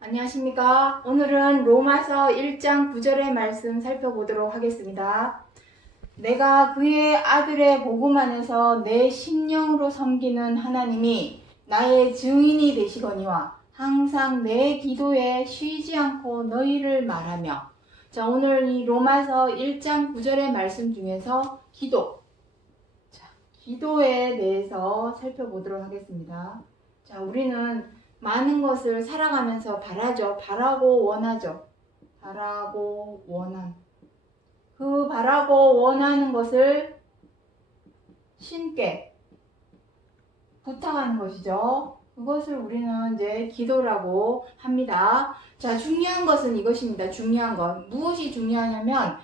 안녕하십니까. 오늘은 로마서 1장 9절의 말씀 살펴보도록 하겠습니다. 내가 그의 아들의 복음 안에서 내 심령으로 섬기는 하나님이 나의 증인이 되시거니와 항상 내 기도에 쉬지 않고 너희를 말하며. 자, 오늘 이 로마서 1장 9절의 말씀 중에서 기도에 대해서 살펴보도록 하겠습니다. 자, 우리는 많은 것을 살아가면서 바라고 원하죠. 바라고 원한. 그 바라고 원하는 것을 신께 부탁하는 것이죠. 그것을 우리는 이제 기도라고 합니다. 자, 중요한 것은 이것입니다. 중요한 건. 무엇이 중요하냐면,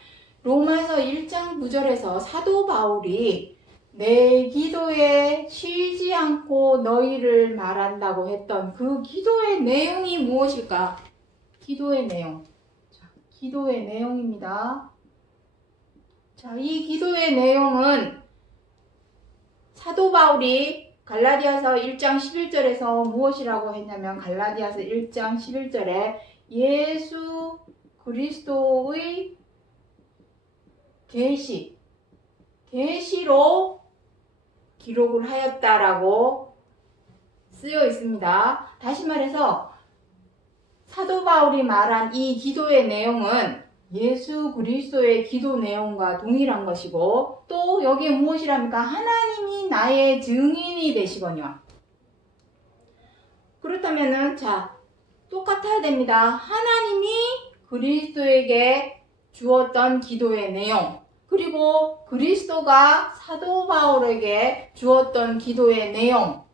로마서 1장 9절에서 사도 바울이 내 기도에 쉬지 않고 너희를 말한다고 했던 그 기도의 내용이 무엇일까? 기도의 내용. 자, 기도의 내용입니다. 자, 이 기도의 내용은 사도 바울이 갈라디아서 1장 11절에서 무엇이라고 했냐면, 갈라디아서 1장 11절에 예수 그리스도의 계시로 기록을 하였다라고 쓰여 있습니다. 다시 말해서 사도 바울이 말한 이 기도의 내용은 예수 그리스도의 기도 내용과 동일한 것이고, 또 여기에 무엇이랍니까? 하나님이 나의 증인이 되시거니와. 그렇다면은 똑같아야 됩니다. 하나님이 그리스도에게 주었던 기도의 내용, 그리고 그리스도가 사도 바울에게 주었던 기도의 내용.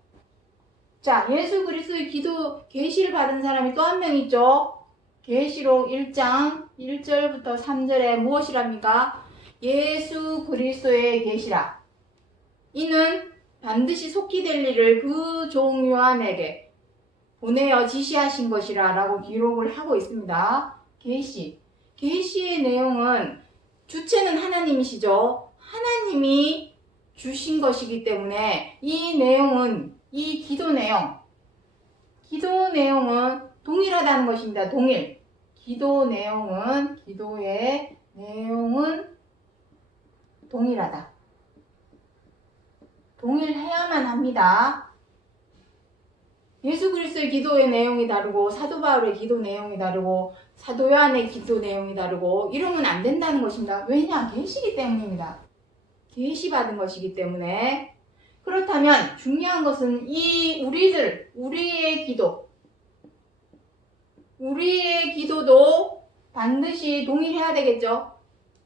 자, 예수 그리스도의 기도 계시를 받은 사람이 또 한 명 있죠. 계시록 1장 1절부터 3절에 무엇이랍니까? 예수 그리스도의 계시라. 이는 반드시 속히 될 일을 그 종 요한에게 보내어 지시하신 것이라 라고 기록을 하고 있습니다. 계시의 내용은 주체는 하나님이시죠. 하나님이 주신 것이기 때문에 이 내용은, 이 기도 내용은 동일하다는 것입니다. 기도의 내용은 동일하다. 동일해야만 합니다. 예수 그리스도의 기도의 내용이 다르고, 사도 바울의 기도 내용이 다르고, 사도 요한의 기도 내용이 다르고, 이러면 안 된다는 것입니다. 왜냐? 계시기 때문입니다. 계시받은 것이기 때문에. 그렇다면 중요한 것은 우리의 기도도 반드시 동일해야 되겠죠.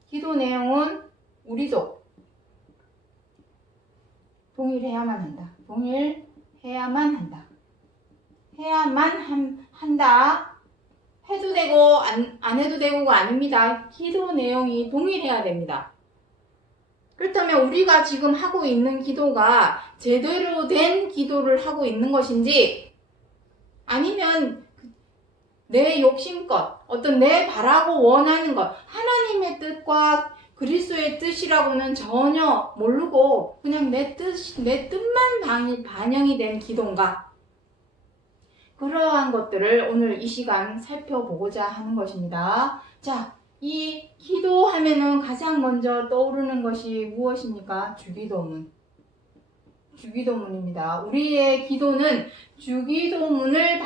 기도 내용은 우리도 동일해야만 한다. 해야만 한다. 해도 되고 안 해도 되고가 아닙니다. 기도 내용이 동일해야 됩니다. 그렇다면 우리가 지금 하고 있는 기도가 제대로 된 기도를 하고 있는 것인지, 아니면 내 욕심껏, 어떤 내 바라고 원하는 것, 하나님의 뜻과 그리스도의 뜻이라고는 전혀 모르고 그냥 내 뜻만 반영이 된 기도인가? 그러한 것들을 오늘 이 시간 살펴보고자 하는 것입니다. 자, 이 기도하면은 가장 먼저 떠오르는 것이 무엇입니까? 주기도문입니다. 우리의 기도는 주기도문이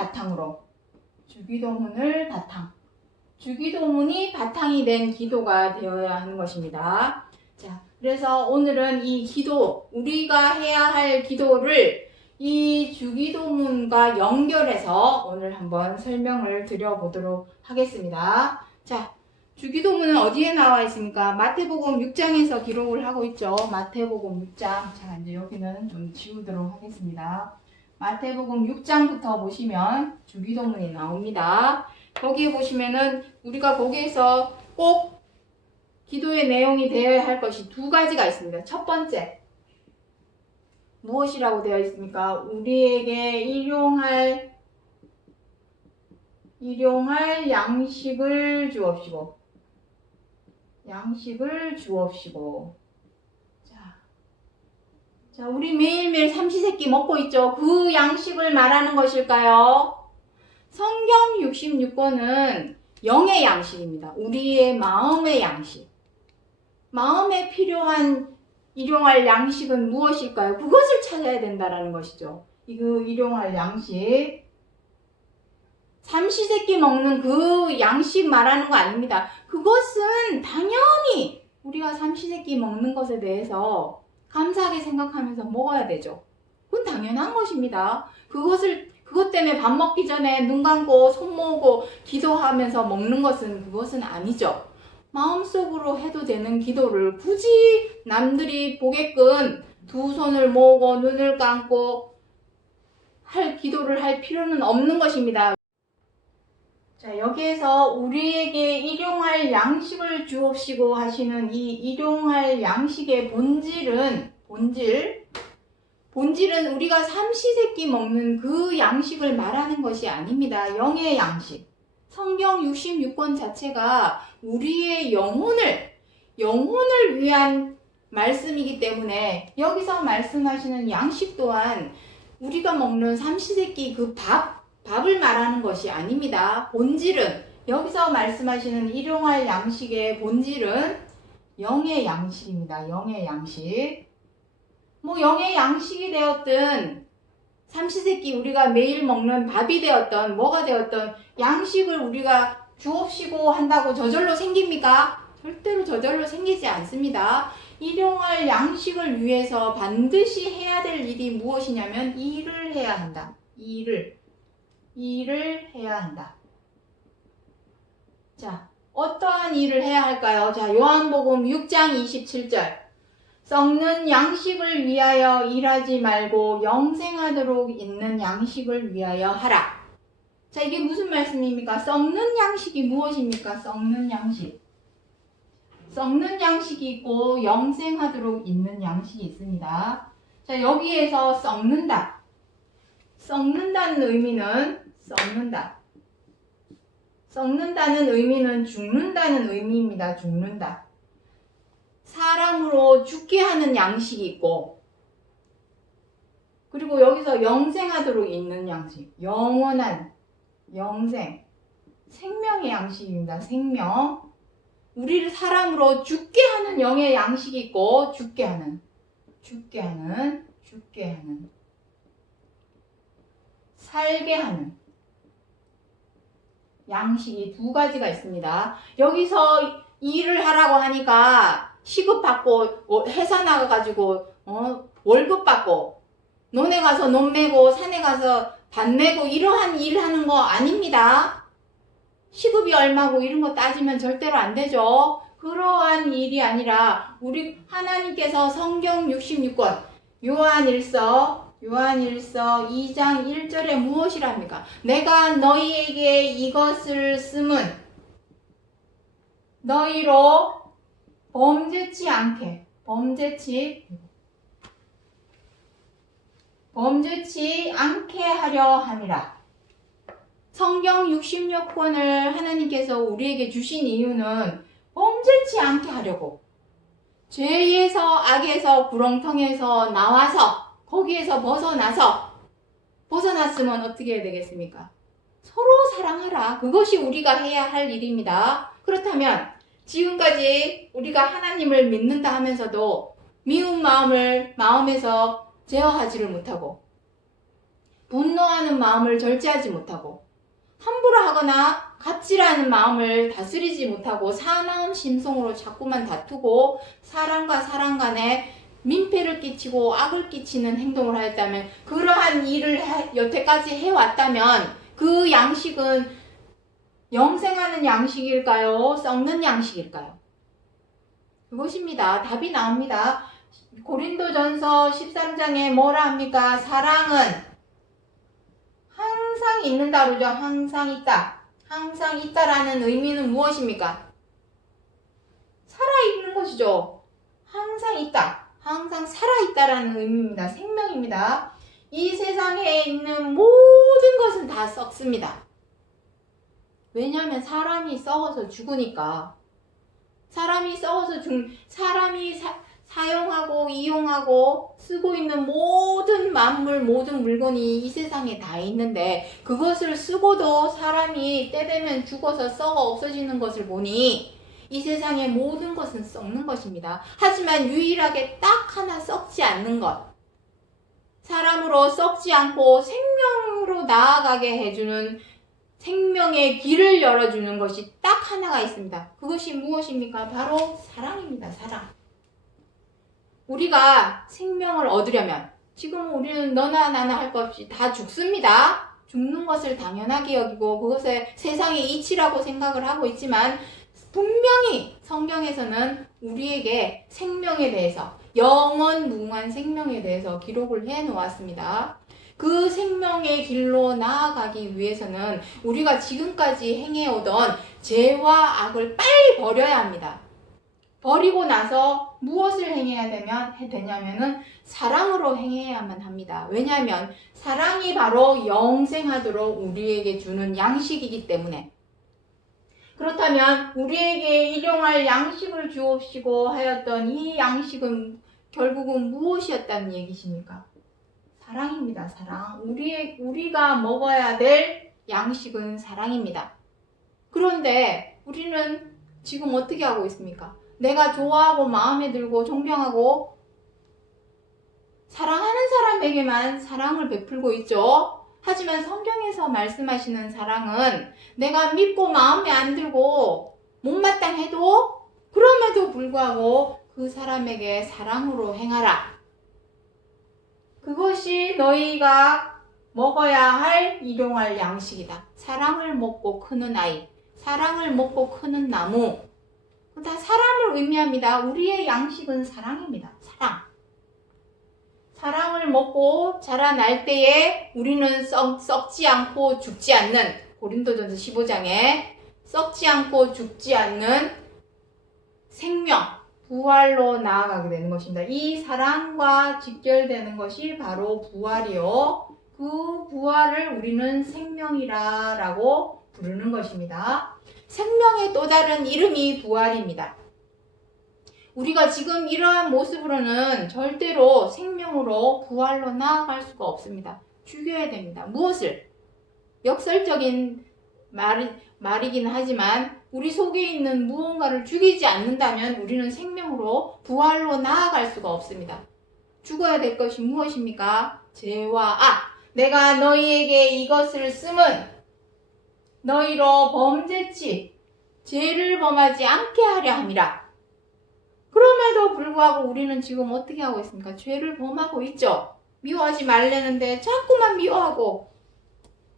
바탕이 된 기도가 되어야 하는 것입니다. 자, 그래서 오늘은 이 기도, 우리가 해야 할 기도를 이 주기도문과 연결해서 오늘 한번 설명을 드려보도록 하겠습니다. 자, 주기도문은 어디에 나와 있습니까? 마태복음 6장에서 기록을 하고 있죠. 마태복음 6장. 자, 이제 여기는 좀 지우도록 하겠습니다. 마태복음 6장부터 보시면 주기도문이 나옵니다. 거기에 보시면은 우리가 거기에서 꼭 기도의 내용이 되어야 할 것이 두 가지가 있습니다. 첫 번째, 무엇이라고 되어 있습니까? 우리에게 일용할 양식을 주옵시고. 자, 우리 매일매일 삼시세끼 먹고 있죠. 그 양식을 말하는 것일까요? 성경 66권은 영의 양식입니다. 우리의 마음의 양식. 마음에 필요한 일용할 양식은 무엇일까요? 그것을 찾아야 된다는 것이죠. 그 일용할 양식. 삼시세끼 먹는 그 양식 말하는 거 아닙니다. 그것은 당연히 우리가 삼시세끼 먹는 것에 대해서 감사하게 생각하면서 먹어야 되죠. 그건 당연한 것입니다. 그것 때문에 밥 먹기 전에 눈 감고 손 모으고 기도하면서 먹는 그것은 아니죠. 마음속으로 해도 되는 기도를 굳이 남들이 보게끔 두 손을 모으고 눈을 감고 기도를 할 필요는 없는 것입니다. 자, 여기에서 우리에게 일용할 양식을 주옵시고 하시는 이 일용할 양식의 본질은 우리가 삼시세끼 먹는 그 양식을 말하는 것이 아닙니다. 영의 양식. 성경 66권 자체가 우리의 영혼을 위한 말씀이기 때문에 여기서 말씀하시는 양식 또한 우리가 먹는 삼시세끼 그 밥을 말하는 것이 아닙니다. 본질은 여기서 말씀하시는 일용할 양식의 본질은 영의 양식입니다. 영의 양식. 영의 양식이 되었든 삼시세끼 우리가 매일 먹는 밥이 되었던 뭐가 되었던 양식을 우리가 주옵시고 한다고 저절로 생깁니까? 절대로 저절로 생기지 않습니다. 일용할 양식을 위해서 반드시 해야 될 일이 무엇이냐면 일을 해야 한다. 일을 해야 한다. 자, 어떠한 일을 해야 할까요? 자, 요한복음 6장 27절. 썩는 양식을 위하여 일하지 말고 영생하도록 있는 양식을 위하여 하라. 자, 이게 무슨 말씀입니까? 썩는 양식이 무엇입니까? 썩는 양식. 썩는 양식이 있고 영생하도록 있는 양식이 있습니다. 자, 여기에서 썩는다. 썩는다는 의미는 썩는다는 의미는 죽는다는 의미입니다. 죽는다. 사람으로 죽게 하는 양식이 있고, 그리고 여기서 영생하도록 있는 양식, 영원한 영생, 생명의 양식입니다. 생명. 우리를 사람으로 죽게 하는 영의 양식이 있고, 죽게 하는 살게 하는 양식이 두 가지가 있습니다. 여기서 일을 하라고 하니까 시급받고 회사 나가가지고 월급 받고 논에 가서 논 메고 산에 가서 밭 메고 이러한 일 하는 거 아닙니다. 시급이 얼마고 이런 거 따지면 절대로 안 되죠. 그러한 일이 아니라 우리 하나님께서 성경 66권 요한일서 2장 1절에 무엇이랍니까? 내가 너희에게 이것을 쓰면 너희로 범죄치 않게 하려 함이라. 성경 66권을 하나님께서 우리에게 주신 이유는 범죄치 않게 하려고. 죄에서 악에서 구렁텅에서 나와서 거기에서 벗어났으면 어떻게 해야 되겠습니까? 서로 사랑하라. 그것이 우리가 해야 할 일입니다. 그렇다면 지금까지 우리가 하나님을 믿는다 하면서도 미운 마음을 마음에서 제어하지를 못하고 분노하는 마음을 절제하지 못하고 함부로 하거나 갑질하는 마음을 다스리지 못하고 사나운 심성으로 자꾸만 다투고 사람과 사람 간에 민폐를 끼치고 악을 끼치는 행동을 하였다면, 그러한 일을 여태까지 해왔다면 그 양식은 영생하는 양식일까요? 썩는 양식일까요? 그것입니다. 답이 나옵니다. 고린도전서 13장에 뭐라 합니까? 사랑은 항상 있는다 그러죠. 항상 있다. 항상 있다라는 의미는 무엇입니까? 살아있는 것이죠. 항상 있다. 항상 살아있다라는 의미입니다. 생명입니다. 이 세상에 있는 모든 것은 다 썩습니다. 왜냐하면 사람이 썩어서 죽으니까. 사람이 사용하고 이용하고 쓰고 있는 모든 만물, 모든 물건이 이 세상에 다 있는데 그것을 쓰고도 사람이 때 되면 죽어서 썩어 없어지는 것을 보니 이 세상의 모든 것은 썩는 것입니다. 하지만 유일하게 딱 하나 썩지 않는 것, 사람으로 썩지 않고 생명으로 나아가게 해주는 생명의 길을 열어주는 것이 딱 하나가 있습니다. 그것이 무엇입니까? 바로 사랑입니다. 사랑. 우리가 생명을 얻으려면 지금 우리는 너나 나나 할 것 없이 다 죽습니다. 죽는 것을 당연하게 여기고 그것을 세상의 이치라고 생각을 하고 있지만 분명히 성경에서는 우리에게 생명에 대해서, 영원 무궁한 생명에 대해서 기록을 해 놓았습니다. 그 생명의 길로 나아가기 위해서는 우리가 지금까지 행해오던 죄와 악을 빨리 버려야 합니다. 버리고 나서 무엇을 행해야 되냐면은 사랑으로 행해야만 합니다. 왜냐하면 사랑이 바로 영생하도록 우리에게 주는 양식이기 때문에. 그렇다면 우리에게 일용할 양식을 주옵시고 하였던 이 양식은 결국은 무엇이었다는 얘기십니까? 사랑입니다. 사랑. 우리가 먹어야 될 양식은 사랑입니다. 그런데 우리는 지금 어떻게 하고 있습니까? 내가 좋아하고 마음에 들고 존경하고 사랑하는 사람에게만 사랑을 베풀고 있죠. 하지만 성경에서 말씀하시는 사랑은 내가 믿고 마음에 안 들고 못마땅해도 그럼에도 불구하고 그 사람에게 사랑으로 행하라. 그것이 너희가 먹어야 할 일용할 양식이다. 사랑을 먹고 크는 아이, 사랑을 먹고 크는 나무, 다 사랑을 의미합니다. 우리의 양식은 사랑입니다. 사랑. 사랑을 먹고 자라날 때에 우리는 썩지 않고 죽지 않는, 고린도전서 15장에 썩지 않고 죽지 않는 생명, 부활로 나아가게 되는 것입니다. 이 사랑과 직결되는 것이 바로 부활이요. 그 부활을 우리는 생명이라고 부르는 것입니다. 생명의 또 다른 이름이 부활입니다. 우리가 지금 이러한 모습으로는 절대로 생명으로 부활로 나아갈 수가 없습니다. 죽여야 됩니다. 무엇을? 역설적인 말이긴 하지만 우리 속에 있는 무언가를 죽이지 않는다면 우리는 생명으로 부활로 나아갈 수가 없습니다. 죽어야 될 것이 무엇입니까? 죄와 악. 내가 너희에게 이것을 쓰면 너희로 범죄치, 죄를 범하지 않게 하려 함이라. 그럼에도 불구하고 우리는 지금 어떻게 하고 있습니까? 죄를 범하고 있죠. 미워하지 말라는데 자꾸만 미워하고,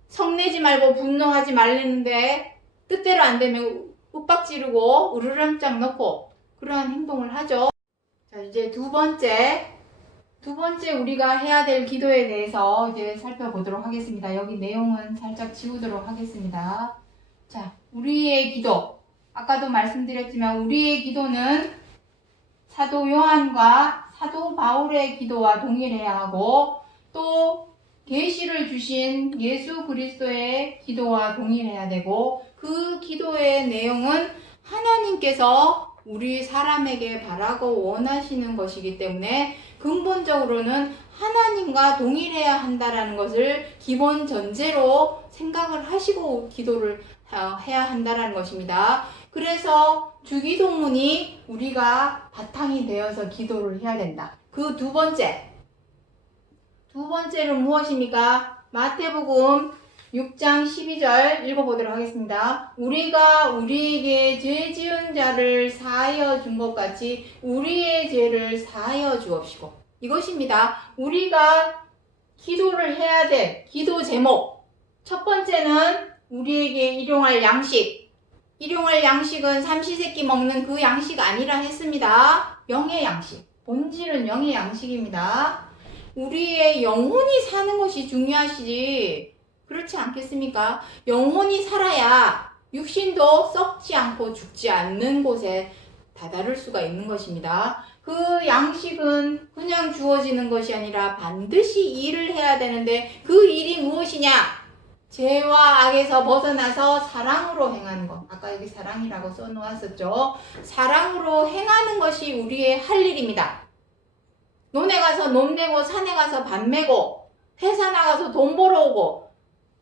성내지 말고 분노하지 말라는데 뜻대로 안 되면 윽박지르고 으르렁짝 넣고 그러한 행동을 하죠. 자, 이제 두 번째 우리가 해야 될 기도에 대해서 이제 살펴보도록 하겠습니다. 여기 내용은 살짝 지우도록 하겠습니다. 자, 우리의 기도. 아까도 말씀드렸지만 우리의 기도는 사도 요한과 사도 바울의 기도와 동일해야 하고 또 계시를 주신 예수 그리스도의 기도와 동일해야 되고 그 기도의 내용은 하나님께서 우리 사람에게 바라고 원하시는 것이기 때문에 근본적으로는 하나님과 동일해야 한다라는 것을 기본 전제로 생각을 하시고 기도를 해야 한다라는 것입니다. 그래서 주기도문이 우리가 바탕이 되어서 기도를 해야 된다. 그 두 번째는 무엇입니까? 마태복음 6장 12절 읽어보도록 하겠습니다. 우리가 우리에게 죄 지은 자를 사하여 준 것 같이 우리의 죄를 사하여 주옵시고. 이것입니다. 우리가 기도를 해야 될 기도 제목. 첫 번째는 우리에게 일용할 양식. 일용할 양식은 삼시세끼 먹는 그 양식 아니라 했습니다. 영의 양식. 본질은 영의 양식입니다. 우리의 영혼이 사는 것이 중요하시지. 그렇지 않겠습니까? 영혼이 살아야 육신도 썩지 않고 죽지 않는 곳에 다다를 수가 있는 것입니다. 그 양식은 그냥 주어지는 것이 아니라 반드시 일을 해야 되는데 그 일이 무엇이냐? 죄와 악에서 벗어나서 사랑으로 행하는 것. 아까 여기 사랑이라고 써놓았었죠. 사랑으로 행하는 것이 우리의 할 일입니다. 논에 가서 논 내고 산에 가서 밭 메고 회사 나가서 돈 벌어오고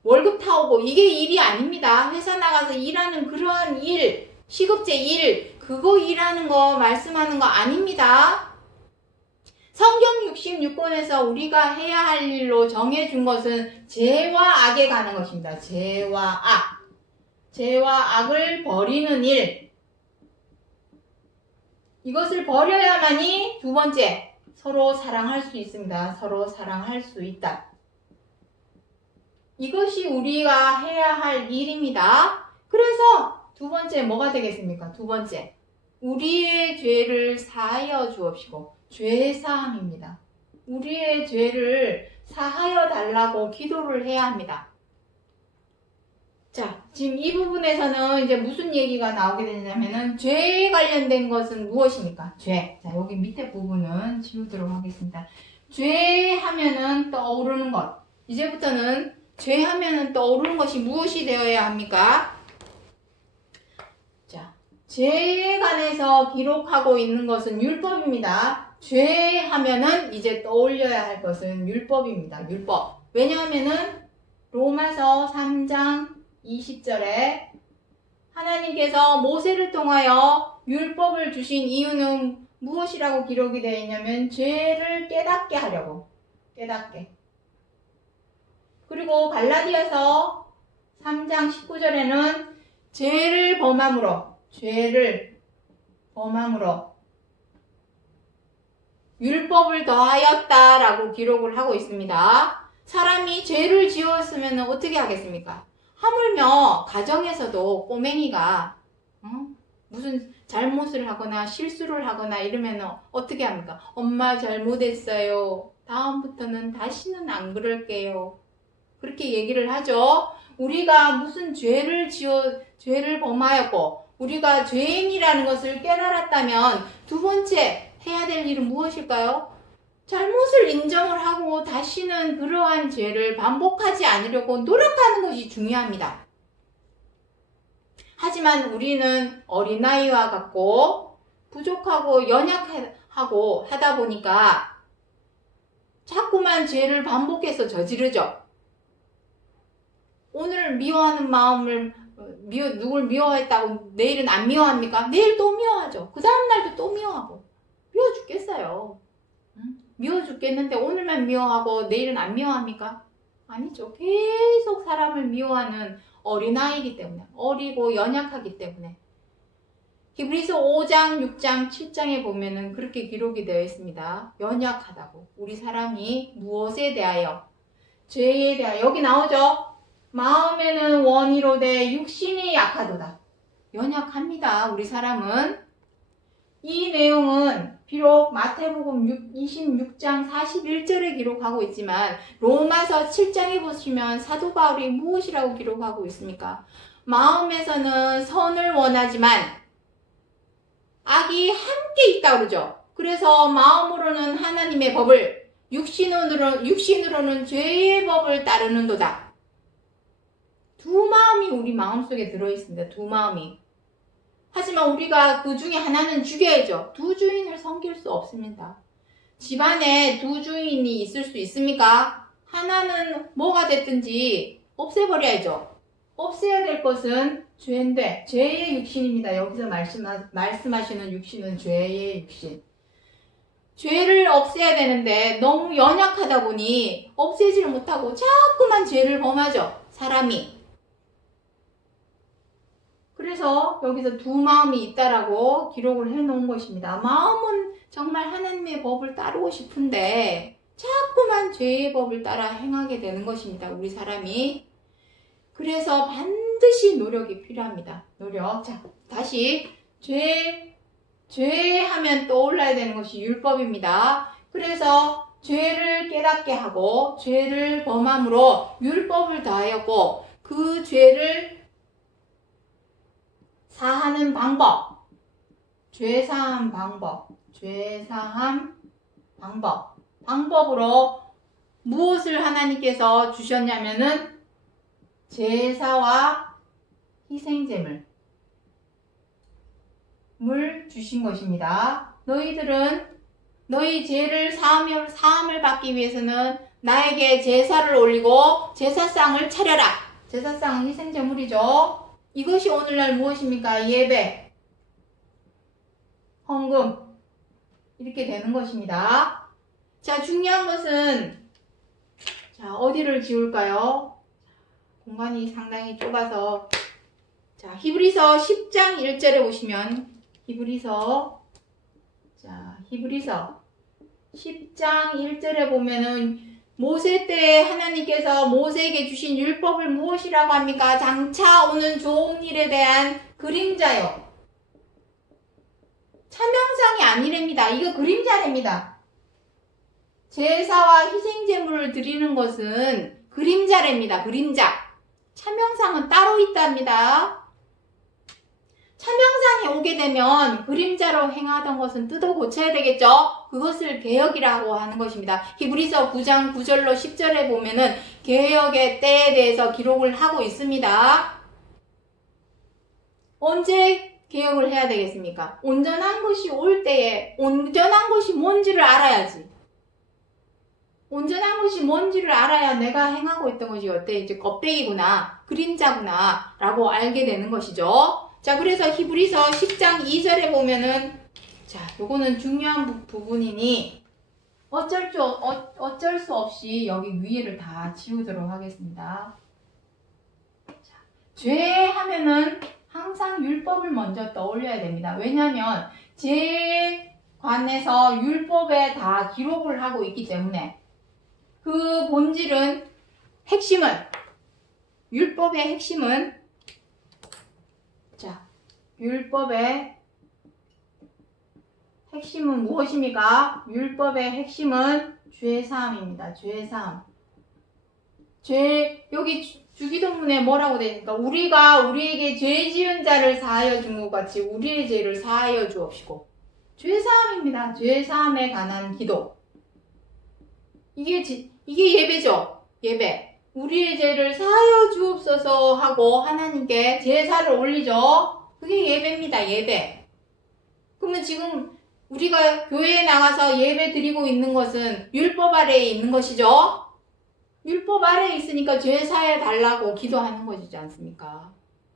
월급 타오고 이게 일이 아닙니다. 회사 나가서 일하는 그런 일, 시급제 일, 그거 일하는 거 말씀하는 거 아닙니다. 성경 66권에서 우리가 해야 할 일로 정해준 것은 죄와 악에 가는 것입니다. 죄와 악. 죄와 악을 버리는 일. 이것을 버려야만이 두 번째, 서로 사랑할 수 있습니다. 서로 사랑할 수 있다. 이것이 우리가 해야 할 일입니다. 그래서 두 번째 뭐가 되겠습니까? 두 번째, 우리의 죄를 사하여 주옵시고. 죄사함입니다. 우리의 죄를 사하여 달라고 기도를 해야 합니다. 자, 지금 이 부분에서는 이제 무슨 얘기가 나오게 되냐면은 죄에 관련된 것은 무엇입니까? 죄. 자, 여기 밑에 부분은 지우도록 하겠습니다. 죄 하면은 떠오르는 것. 이제부터는 죄 하면은 떠오르는 것이 무엇이 되어야 합니까? 자, 죄에 관해서 기록하고 있는 것은 율법입니다. 죄 하면은 이제 떠올려야 할 것은 율법입니다. 율법. 왜냐하면은 로마서 3장 20절에 하나님께서 모세를 통하여 율법을 주신 이유는 무엇이라고 기록이 되어 있냐면 죄를 깨닫게 하려고. 깨닫게. 그리고 갈라디아서 3장 19절에는 죄를 범함으로 율법을 더하였다라고 기록을 하고 있습니다. 사람이 죄를 지었으면 어떻게 하겠습니까? 하물며 가정에서도 꼬맹이가 무슨 잘못을 하거나 실수를 하거나 이러면 어떻게 합니까? 엄마 잘못했어요. 다음부터는 다시는 안 그럴게요. 그렇게 얘기를 하죠. 우리가 무슨 죄를 범하였고 우리가 죄인이라는 것을 깨달았다면 두 번째 해야 될 일은 무엇일까요? 잘못을 인정을 하고 다시는 그러한 죄를 반복하지 않으려고 노력하는 것이 중요합니다. 하지만 우리는 어린아이와 같고 부족하고 연약하고 하다 보니까 자꾸만 죄를 반복해서 저지르죠. 오늘 미워하는 마음을 누굴 미워했다고 내일은 안 미워합니까? 내일 또 미워하죠. 그 다음날도 또 미워하고. 미워 죽겠어요. 미워 죽겠는데 오늘만 미워하고 내일은 안 미워합니까? 아니죠. 계속 사람을 미워하는 어린아이이기 때문에, 어리고 연약하기 때문에. 히브리서 5장, 6장, 7장에 보면은 그렇게 기록이 되어 있습니다. 연약하다고. 우리 사람이 무엇에 대하여? 죄에 대하여. 여기 나오죠? 마음에는 원이로되 육신이 약하도다. 연약합니다. 우리 사람은. 이 내용은 비록 마태복음 26장 41절에 기록하고 있지만 로마서 7장에 보시면 사도 바울이 무엇이라고 기록하고 있습니까? 마음에서는 선을 원하지만 악이 함께 있다 그러죠. 그래서 마음으로는 하나님의 법을 육신으로는 죄의 법을 따르는도다. 두 마음이 우리 마음속에 들어있습니다. 두 마음이. 하지만 우리가 그 중에 하나는 죽여야죠. 두 주인을 섬길 수 없습니다. 집안에 두 주인이 있을 수 있습니까? 하나는 뭐가 됐든지 없애버려야죠. 없애야 될 것은 죄인데 죄의 육신입니다. 여기서 말씀하시는 육신은 죄의 육신. 죄를 없애야 되는데 너무 연약하다 보니 없애지를 못하고 자꾸만 죄를 범하죠. 사람이. 그래서 여기서 두 마음이 있다라고 기록을 해놓은 것입니다. 마음은 정말 하나님의 법을 따르고 싶은데 자꾸만 죄의 법을 따라 행하게 되는 것입니다. 우리 사람이. 그래서 반드시 노력이 필요합니다. 노력. 자, 다시 죄 하면 떠올라야 되는 것이 율법입니다. 그래서 죄를 깨닫게 하고 죄를 범함으로 율법을 다하였고 그 죄를 사하는 방법, 죄사함 방법으로 무엇을 하나님께서 주셨냐면은 제사와 희생제물 물 주신 것입니다. 너희들은 너희 죄를 사함을 받기 위해서는 나에게 제사를 올리고 제사상을 차려라. 제사상은 희생제물이죠. 이것이 오늘날 무엇입니까? 예배, 헌금 이렇게 되는 것입니다. 자, 중요한 것은 자, 어디를 지울까요? 공간이 상당히 좁아서 자, 히브리서 10장 1절에 보시면 히브리서 10장 1절에 보면은 모세 때 하나님께서 모세에게 주신 율법을 무엇이라고 합니까? 장차 오는 좋은 일에 대한 그림자요. 차명상이 아니랍니다. 이거 그림자랍니다. 제사와 희생제물을 드리는 것은 그림자랍니다. 그림자. 차명상은 따로 있답니다. 차명상이 오게 되면 그림자로 행하던 것은 뜯어 고쳐야 되겠죠? 그것을 개혁이라고 하는 것입니다. 히브리서 9장 9절로 10절에 보면은 개혁의 때에 대해서 기록을 하고 있습니다. 언제 개혁을 해야 되겠습니까? 온전한 것이 올 때에 온전한 것이 뭔지를 알아야지. 온전한 것이 뭔지를 알아야 내가 행하고 있던 것이 이제 껍데기구나, 그림자구나 라고 알게 되는 것이죠. 자, 그래서 히브리서 10장 2절에 보면은 자, 요거는 중요한 부분이니 어쩔 수 없이 여기 위에를 다 지우도록 하겠습니다. 자, 죄 하면은 항상 율법을 먼저 떠올려야 됩니다. 왜냐하면 제 관에서 율법에 다 기록을 하고 있기 때문에 그 본질은 율법의 핵심은 자, 율법의 핵심은 무엇입니까? 율법의 핵심은 죄사함입니다. 죄사함. 여기 주기도문에 뭐라고 되어 있습니까? 우리가 우리에게 죄 지은 자를 사하여 준 것 같이 우리의 죄를 사하여 주옵시고. 죄사함입니다. 죄사함에 관한 기도. 이게 예배죠. 예배. 우리의 죄를 사하여 주옵소서 하고 하나님께 제사를 올리죠. 그게 예배입니다. 예배. 그러면 지금 우리가 교회에 나가서 예배 드리고 있는 것은 율법 아래에 있는 것이죠. 율법 아래에 있으니까 죄 사해 달라고 기도하는 것이지 않습니까?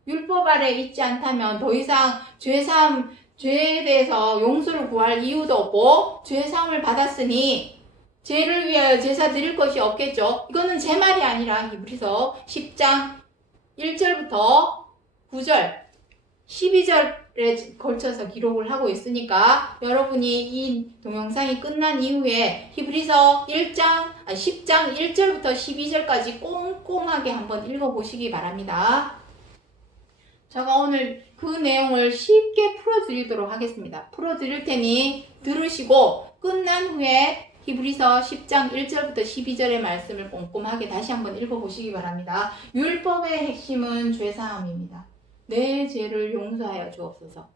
율법 아래에 있지 않다면 더 이상 죄에 대해서 용서를 구할 이유도 없고 죄사함을 받았으니 죄를 위하여 제사 드릴 것이 없겠죠. 이거는 제 말이 아니라 히브리서 10장 1절부터 9절, 12절에 걸쳐서 기록을 하고 있으니까 여러분이 이 동영상이 끝난 이후에 히브리서 10장 1절부터 12절까지 꼼꼼하게 한번 읽어보시기 바랍니다. 제가 오늘 그 내용을 쉽게 풀어드리도록 하겠습니다. 풀어드릴 테니 들으시고 끝난 후에 히브리서 10장 1절부터 12절의 말씀을 꼼꼼하게 다시 한번 읽어보시기 바랍니다. 율법의 핵심은 죄사함입니다. 내 죄를 용서하여 주옵소서.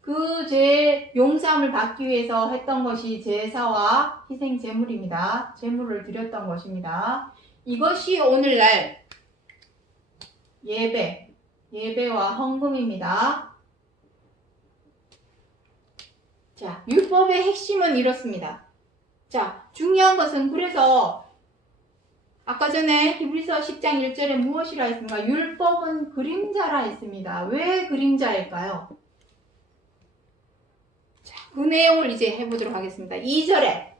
그 죄 용서함을 받기 위해서 했던 것이 제사와 희생 제물입니다. 제물을 드렸던 것입니다. 이것이 오늘날 예배와 헌금입니다. 자, 율법의 핵심은 이렇습니다. 자, 중요한 것은 그래서 아까 전에 히브리서 10장 1절에 무엇이라 했습니까? 율법은 그림자라 했습니다. 왜 그림자일까요? 자, 그 내용을 이제 해보도록 하겠습니다. 2절에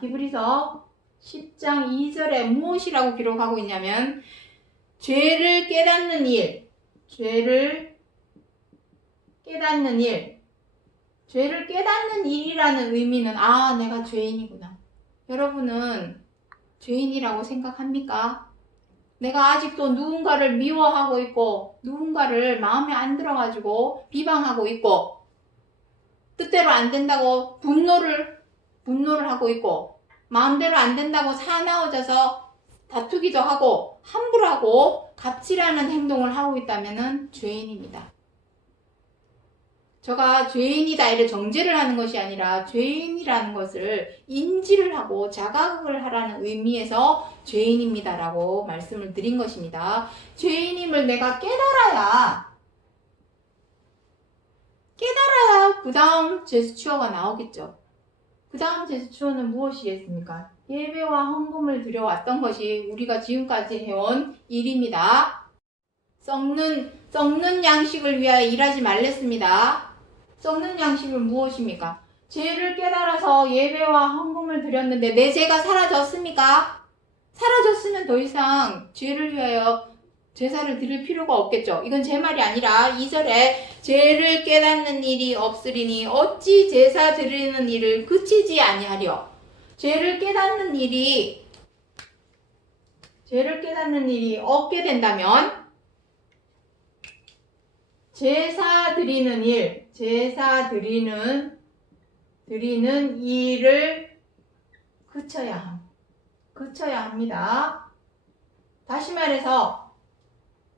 히브리서 10장 2절에 무엇이라고 기록하고 있냐면 죄를 깨닫는 일이라는 의미는 내가 죄인이구나. 여러분은 죄인이라고 생각합니까? 내가 아직도 누군가를 미워하고 있고 누군가를 마음에 안 들어가지고 비방하고 있고 뜻대로 안 된다고 분노를 하고 있고 마음대로 안 된다고 사나워져서 다투기도 하고 함부로하고 갑질하는 행동을 하고 있다면 죄인입니다. 저가 죄인이다 이를 정죄를 하는 것이 아니라 죄인이라는 것을 인지를 하고 자각을 하라는 의미에서 죄인입니다라고 말씀을 드린 것입니다. 죄인임을 내가 깨달아야 그 다음 제스처가 나오겠죠. 그 다음 제스처는 무엇이겠습니까? 예배와 헌금을 드려왔던 것이 우리가 지금까지 해온 일입니다. 썩는 양식을 위하여 일하지 말랬습니다. 썩는 양식은 무엇입니까? 죄를 깨달아서 예배와 헌금을 드렸는데 내 죄가 사라졌습니까? 사라졌으면 더 이상 죄를 위하여 제사를 드릴 필요가 없겠죠. 이건 제 말이 아니라 2절에 죄를 깨닫는 일이 없으리니 어찌 제사 드리는 일을 그치지 아니하려. 죄를 깨닫는 일이 없게 된다면 제사 드리는 일을 그쳐야 합니다. 다시 말해서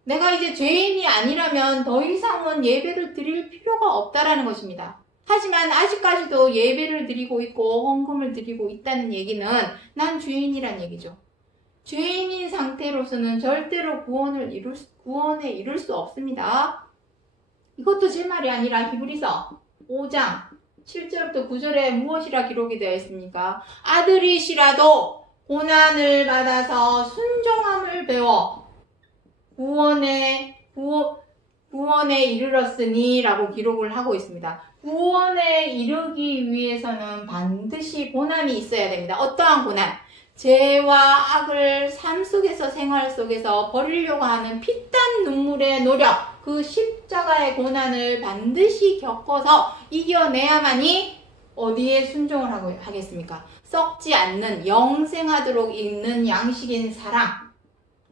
내가 이제 죄인이 아니라면 더 이상은 예배를 드릴 필요가 없다라는 것입니다. 하지만 아직까지도 예배를 드리고 있고 헌금을 드리고 있다는 얘기는 난 죄인이란 얘기죠. 죄인인 상태로서는 절대로 구원에 이룰 수 없습니다. 이것도 제 말이 아니라 히브리서 5장 7절부터 9절에 무엇이라 기록이 되어 있습니까? 아들이시라도 고난을 받아서 순종함을 배워 구원에 이르렀으니 라고 기록을 하고 있습니다. 구원에 이르기 위해서는 반드시 고난이 있어야 됩니다. 어떠한 고난? 죄와 악을 삶 속에서 생활 속에서 버리려고 하는 피땀 눈물의 노력, 그 십자가의 고난을 반드시 겪어서 이겨내야만이 어디에 순종을 하겠습니까? 썩지 않는 영생하도록 있는 양식인 사랑,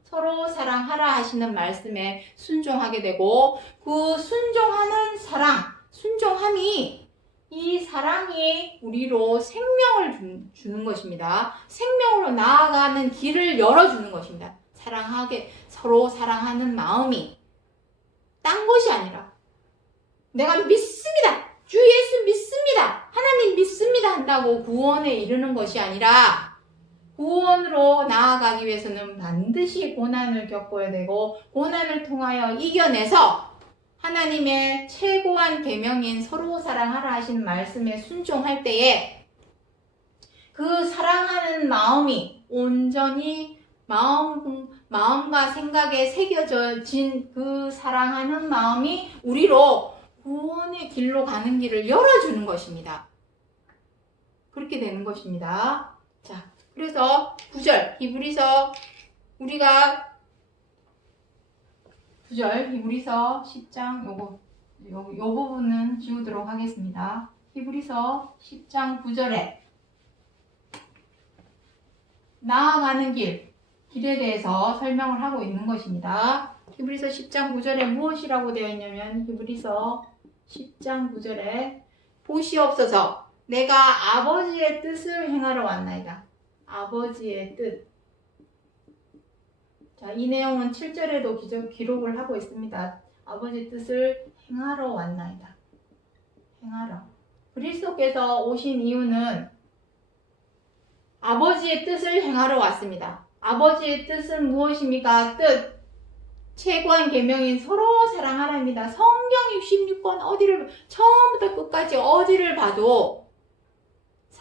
서로 사랑하라 하시는 말씀에 순종하게 되고 그 순종하는 사랑, 순종함이 이 사랑이 우리로 생명을 주는 것입니다. 생명으로 나아가는 길을 열어주는 것입니다. 서로 사랑하는 마음이 딴 것이 아니라 내가 믿습니다. 주 예수 믿습니다. 하나님 믿습니다 한다고 구원에 이르는 것이 아니라 구원으로 나아가기 위해서는 반드시 고난을 겪어야 되고 고난을 통하여 이겨내서 하나님의 최고한 계명인 서로 사랑하라 하시는 말씀에 순종할 때에 그 사랑하는 마음이 온전히 마음과 생각에 새겨진 그 사랑하는 마음이 우리로 구원의 길로 가는 길을 열어주는 것입니다. 그렇게 되는 것입니다. 자, 그래서 9절 히브리서 우리가 9절 히브리서 10장 요 부분은 지우도록 하겠습니다. 히브리서 10장 9절에 나아가는 길에 대해서 설명을 하고 있는 것입니다. 히브리서 10장 9절에 무엇이라고 되어 있냐면 히브리서 10장 9절에 보시옵소서 내가 아버지의 뜻을 행하러 왔나이다. 아버지의 뜻. 자, 이 내용은 7절에도 기록을 하고 있습니다. 아버지의 뜻을 행하러 왔나이다. 행하러. 그리스도께서 오신 이유는 아버지의 뜻을 행하러 왔습니다. 아버지의 뜻은 무엇입니까? 뜻. 최고한 계명인 서로 사랑하라입니다. 성경 66권 처음부터 끝까지 어디를 봐도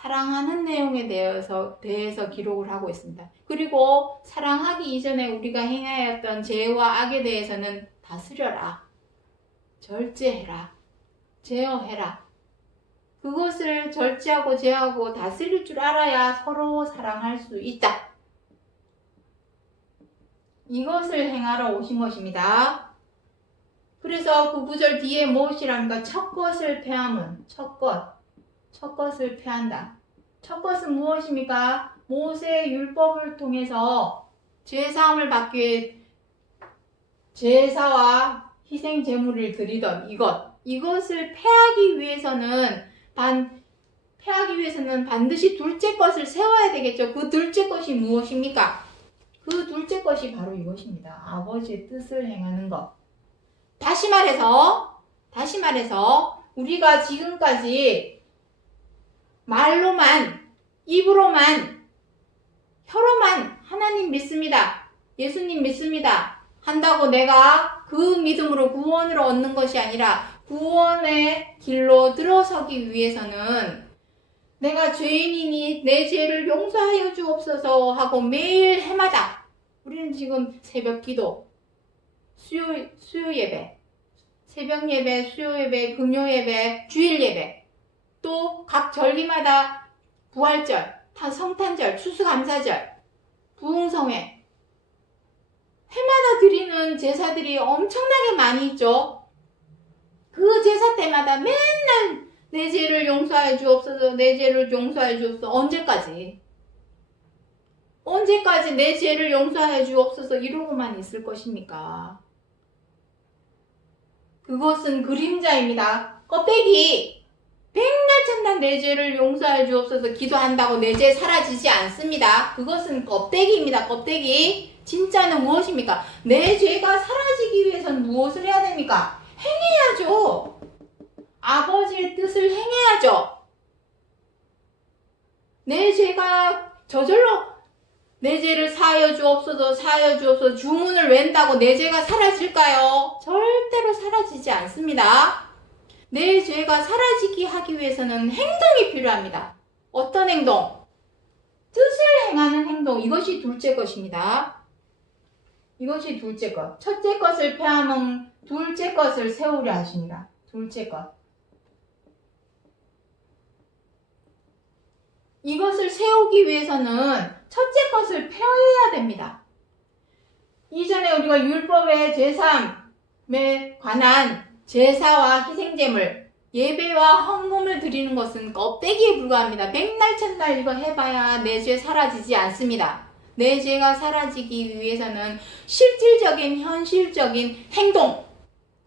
사랑하는 내용에 대해서 기록을 하고 있습니다. 그리고 사랑하기 이전에 우리가 행하였던 죄와 악에 대해서는 다스려라. 절제해라. 제어해라. 그것을 절제하고 제어하고 다스릴 줄 알아야 서로 사랑할 수 있다. 이것을 행하러 오신 것입니다. 그래서 그 구절 뒤에 무엇이랍니까? 첫 것을 패함은 첫 것을 패한다. 첫 것은 무엇입니까? 모세의 율법을 통해서 죄사함을 받기 위해 제사와 희생 제물을 드리던 이것을 패하기 위해서는 반드시 둘째 것을 세워야 되겠죠. 그 둘째 것이 무엇입니까? 그 둘째 것이 바로 이것입니다. 아버지의 뜻을 행하는 것. 다시 말해서 우리가 지금까지 말로만, 입으로만, 혀로만 하나님 믿습니다, 예수님 믿습니다 한다고 내가 그 믿음으로 구원을 얻는 것이 아니라 구원의 길로 들어서기 위해서는 내가 죄인이니 내 죄를 용서하여 주옵소서 하고 매일 해마다, 우리는 지금 새벽 기도, 수요 예배, 새벽 예배, 수요 예배, 금요 예배, 주일 예배, 또 각 절기마다 부활절, 성탄절, 추수감사절, 부흥성회, 해마다 드리는 제사들이 엄청나게 많이 있죠. 그 제사 때마다 맨날 내 죄를 용서하여 주옵소서, 내 죄를 용서하여 주옵소서. 언제까지 내 죄를 용서하여 주옵소서 이러고만 있을 것입니까? 그것은 그림자입니다. 껍데기. 백날 천날 내 죄를 용서하여 주옵소서 기도한다고 내 죄 사라지지 않습니다. 그것은 껍데기입니다. 껍데기. 진짜는 무엇입니까? 내 죄가 사라지기 위해서는 무엇을 해야 됩니까? 행해야죠. 아버지의 뜻을 행해야죠. 내 죄가 저절로 내 죄를 사하여 주옵소서, 사하여 주옵소서 주문을 웬다고 내 죄가 사라질까요? 절대로 사라지지 않습니다. 내 죄가 사라지게 하기 위해서는 행동이 필요합니다. 어떤 행동? 뜻을 행하는 행동. 이것이 둘째 것입니다. 이것이 둘째 것. 첫째 것을 폐하면 둘째 것을 세우려 하십니다. 둘째 것. 이것을 세우기 위해서는 첫째 것을 폐해야 됩니다. 이전에 우리가 율법의 제삼에 관한 제사와 희생제물, 예배와 헌금을 드리는 것은 껍데기에 불과합니다. 백날 천날 이거 해봐야 내 죄 사라지지 않습니다. 내 죄가 사라지기 위해서는 실질적인 현실적인 행동,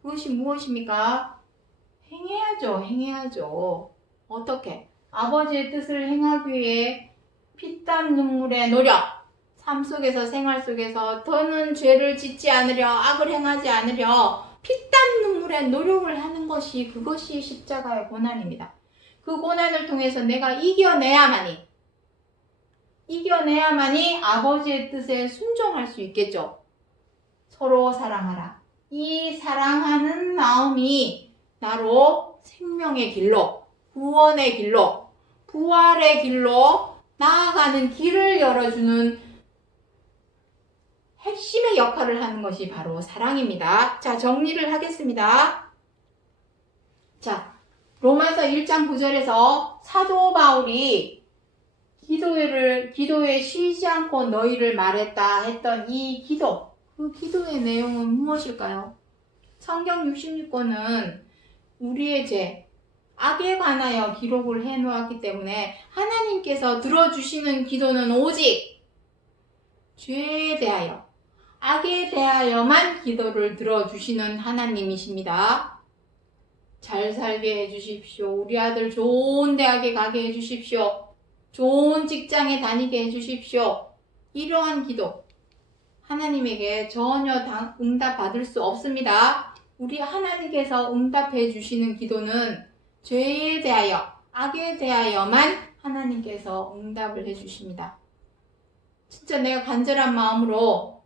그것이 무엇입니까? 행해야죠. 어떻게? 아버지의 뜻을 행하기 위해 피땀 눈물의 노력, 삶 속에서, 생활 속에서 더는 죄를 짓지 않으려, 악을 행하지 않으려 피땀 눈물의 노력을 하는 것이, 그것이 십자가의 고난입니다. 그 고난을 통해서 내가 이겨내야만이 아버지의 뜻에 순종할 수 있겠죠. 서로 사랑하라. 이 사랑하는 마음이 나로 생명의 길로, 구원의 길로, 부활의 길로 나아가는 길을 열어주는 핵심의 역할을 하는 것이 바로 사랑입니다. 자, 정리를 하겠습니다. 자, 로마서 1장 9절에서 사도 바울이 기도에 쉬지 않고 너희를 말했다 했던 이 기도, 그 기도의 내용은 무엇일까요? 성경 66권은 우리의 죄, 악에 관하여 기록을 해놓았기 때문에 하나님께서 들어주시는 기도는 오직 죄에 대하여, 악에 대하여만 기도를 들어주시는 하나님이십니다. 잘 살게 해주십시오. 우리 아들 좋은 대학에 가게 해주십시오. 좋은 직장에 다니게 해주십시오. 이러한 기도, 하나님에게 전혀 응답 받을 수 없습니다. 우리 하나님께서 응답해 주시는 기도는 죄에 대하여, 악에 대하여만 하나님께서 응답을 해 주십니다. 진짜 내가 간절한 마음으로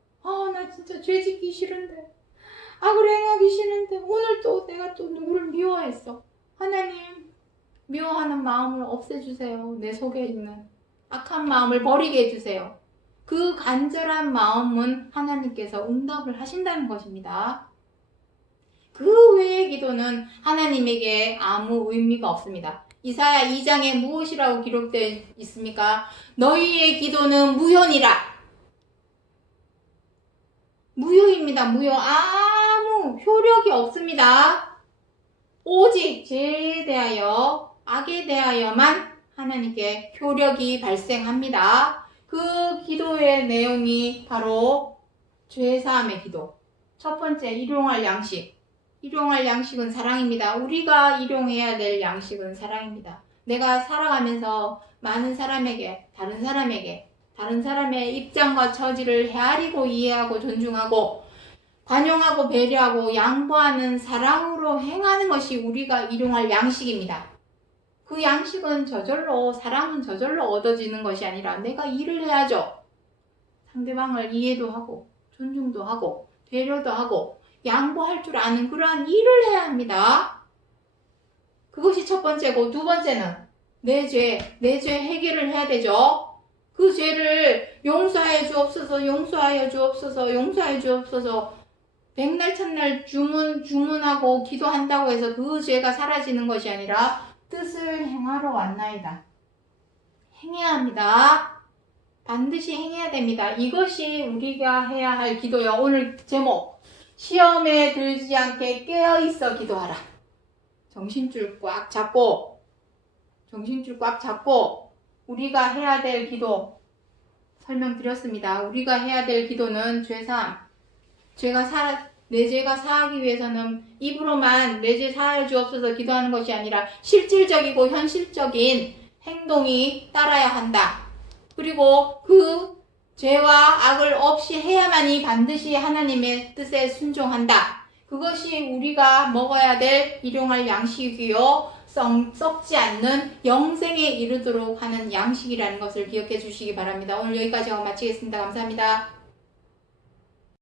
나 진짜 죄 짓기 싫은데, 악을 행하기 싫은데, 오늘 또 내가 또 누구를 미워했어. 하나님, 미워하는 마음을 없애주세요. 내 속에 있는 악한 마음을 버리게 해주세요. 그 간절한 마음은 하나님께서 응답을 하신다는 것입니다. 그 외의 기도는 하나님에게 아무 의미가 없습니다. 이사야 2장에 무엇이라고 기록되어 있습니까? 너희의 기도는 무효니라. 무효입니다. 무효. 아무 효력이 없습니다. 오직 죄에 대하여, 악에 대하여만 하나님께 효력이 발생합니다. 그 기도의 내용이 바로 죄사함의 기도. 첫 번째, 일용할 양식. 일용할 양식은 사랑입니다. 우리가 일용해야 될 양식은 사랑입니다. 내가 살아가면서 많은 사람에게, 다른 사람의 입장과 처지를 헤아리고 이해하고 존중하고 관용하고 배려하고 양보하는 사랑으로 행하는 것이 우리가 일용할 양식입니다. 그 양식은 저절로, 사랑은 저절로 얻어지는 것이 아니라 내가 일을 해야죠. 상대방을 이해도 하고 존중도 하고 배려도 하고 양보할 줄 아는 그러한 일을 해야 합니다. 그것이 첫 번째고, 두 번째는 내 죄 해결을 해야 되죠. 그 죄를 용서하여 주옵소서, 용서하여 주옵소서, 용서하여 주옵소서. 백날 첫날 주문하고 기도한다고 해서 그 죄가 사라지는 것이 아니라 뜻을 행하러 왔나이다. 행해야 합니다. 반드시 행해야 됩니다. 이것이 우리가 해야 할 기도요. 오늘 제목, 시험에 들지 않게 깨어있어 기도하라. 정신줄 꽉 잡고 우리가 해야 될 기도 설명드렸습니다. 우리가 해야 될 기도는 죄사함. 내 죄가 사하기 위해서는 입으로만 내 죄 사하여 주옵소서 기도하는 것이 아니라 실질적이고 현실적인 행동이 따라야 한다. 그리고 그 죄와 악을 없이 해야만이 반드시 하나님의 뜻에 순종한다. 그것이 우리가 먹어야 될 일용할 양식이고요. 썩지 않는 영생에 이르도록 하는 양식이라는 것을 기억해 주시기 바랍니다. 오늘 여기까지 하고 마치겠습니다. 감사합니다.